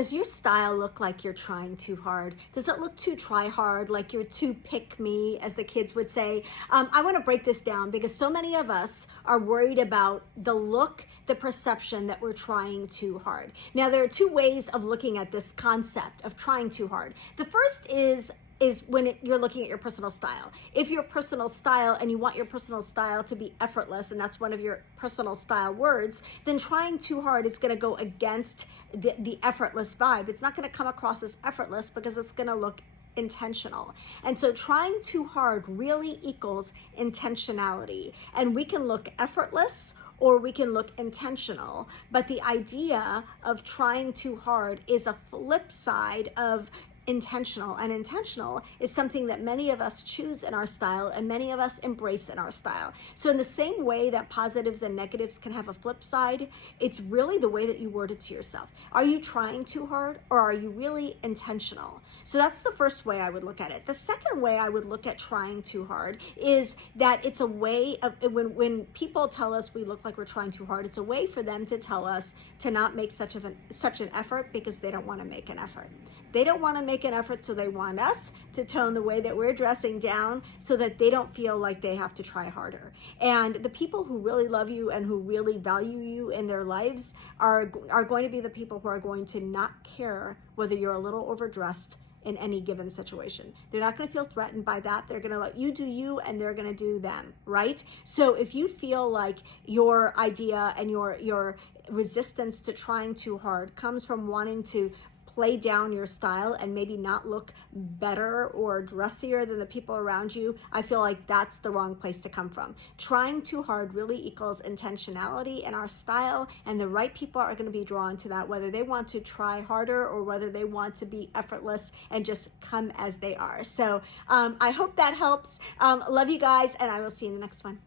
Does your style look like you're trying too hard? Does it look too try hard, like you're too pick me, as the kids would say? I want to break this down because so many of us are worried about the look, the perception that we're trying too hard. Now, there are two ways of looking at this concept of trying too hard. The first is when you're looking at your personal style. If your personal style and you want your personal style to be effortless, and that's one of your personal style words, then trying too hard is going to go against the effortless vibe. It's not going to come across as effortless because it's going to look intentional. And so trying too hard really equals intentionality. And we can look effortless or we can look intentional. But the idea of trying too hard is a flip side of intentional, and intentional is something that many of us choose in our style and many of us embrace in our style. So in the same way that positives and negatives can have a flip side, it's really the way that you word it to yourself. Are you trying too hard or are you really intentional? So that's the first way I would look at it. The second way I would look at trying too hard is that it's a way of, when people tell us we look like we're trying too hard, it's a way for them to tell us to not make such an effort because they don't want to make an effort. They don't want to make an effort, so they want us to tone the way that we're dressing down so that they don't feel like they have to try harder. And the people who really love you and who really value you in their lives are going to be the people who are going to not care whether you're a little overdressed in any given situation. They're not going to feel threatened by that. They're going to let you do you and they're going to do them, right? So if you feel like your idea and your resistance to trying too hard comes from wanting to play down your style and maybe not look better or dressier than the people around you, I feel like that's the wrong place to come from. Trying too hard really equals intentionality in our style, and the right people are going to be drawn to that, whether they want to try harder or whether they want to be effortless and just come as they are. So I hope that helps. Love you guys, and I will see you in the next one.